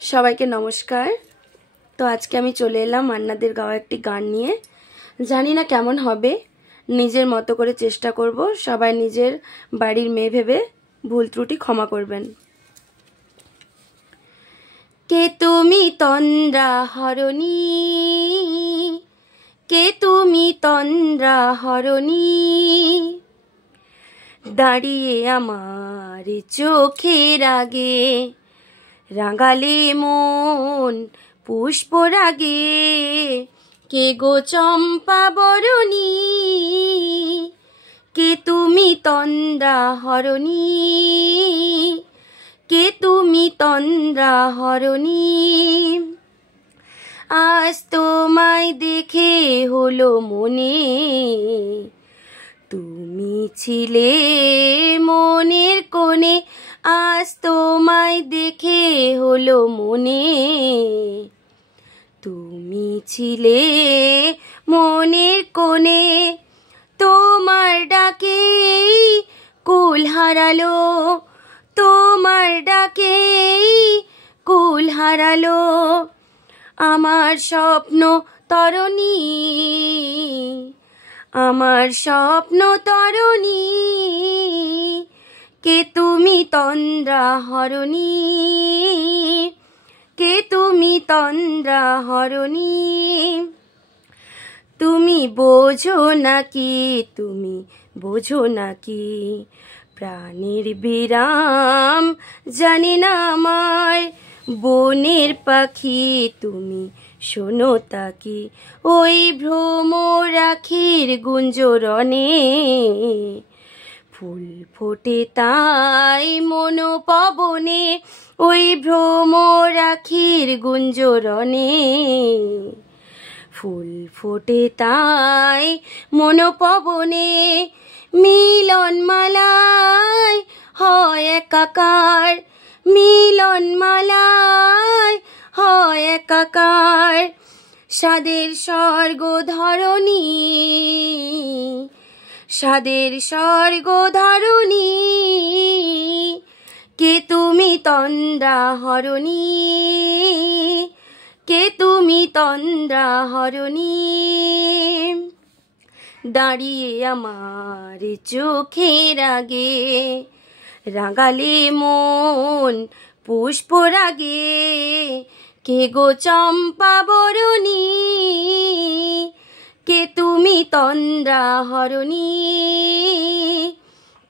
সবাইকে নমস্কার। তো আজকে আমি চলে এলাম মান্নাদের গাওয়া একটি গান নিয়ে। জানি না কেমন হবে, নিজের মতো করে চেষ্টা করব। সবাই নিজের বাড়ির মেয়ে ভেবে ভুল ত্রুটি ক্ষমা করবেন। কে তুমি তন্দ্রা হরণী, কে তুমি তন্দ্রা হরণী, দাঁড়িয়ে আমার চোখের আগে, রাঙালে মন পুষ্পরাগে। কে গো চম্পা বরণী, কে তুমি তন্দ্রা হরণী, কে তুমি তন্দ্রা হরণী। আজ তোমায় দেখে হলো মনে, তুমি ছিলে মনের কোণে। আজ তোমায় দেখে হলো মনে, তুমি ছিলে মনের কোণে। তোমার ডাকে কুল হারালো, তোমার ডাকে কুল হারালো আমার স্বপ্ন তরণী, আমার স্বপ্ন তরণী। কে তুমি তন্দ্রা হরণী, কে তুমি তন্দ্রা হরণী। তুমি বোঝো নাকি, তুমি বোঝো নাকি, প্রাণের বিরাম জানি না আমার। বনের পাখি তুমি শোনো তাকি, ওই ভ্রমরাখির গুঞ্জরণে। ফুল ফোটে তাই মনোপবনে, ওই ভ্রমরাখির গুঞ্জরণে। ফুল ফোটে তাই মনোপবনে, মিলন মালায় হয় একাকার, মিলন মালায় হয় একাকার। সাদের স্বর্গ ধরণী, সাদের স্বর্গ ধরণী। কে তুমি তন্দ্রা হরণী, কে তুমি তন্দ্রা হরণী, দাঁড়িয়ে আমার চোখের আগে, রাঙালে মন পুষ্পরাগে। কে গো চম্পা বরণী, কে তুমি তন্দ্রা হরণী,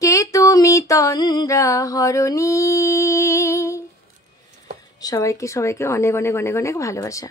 কে তুমি তন্দ্রা হরণী। সবাইকে অনেক অনেক অনেক অনেক ভালোবাসা।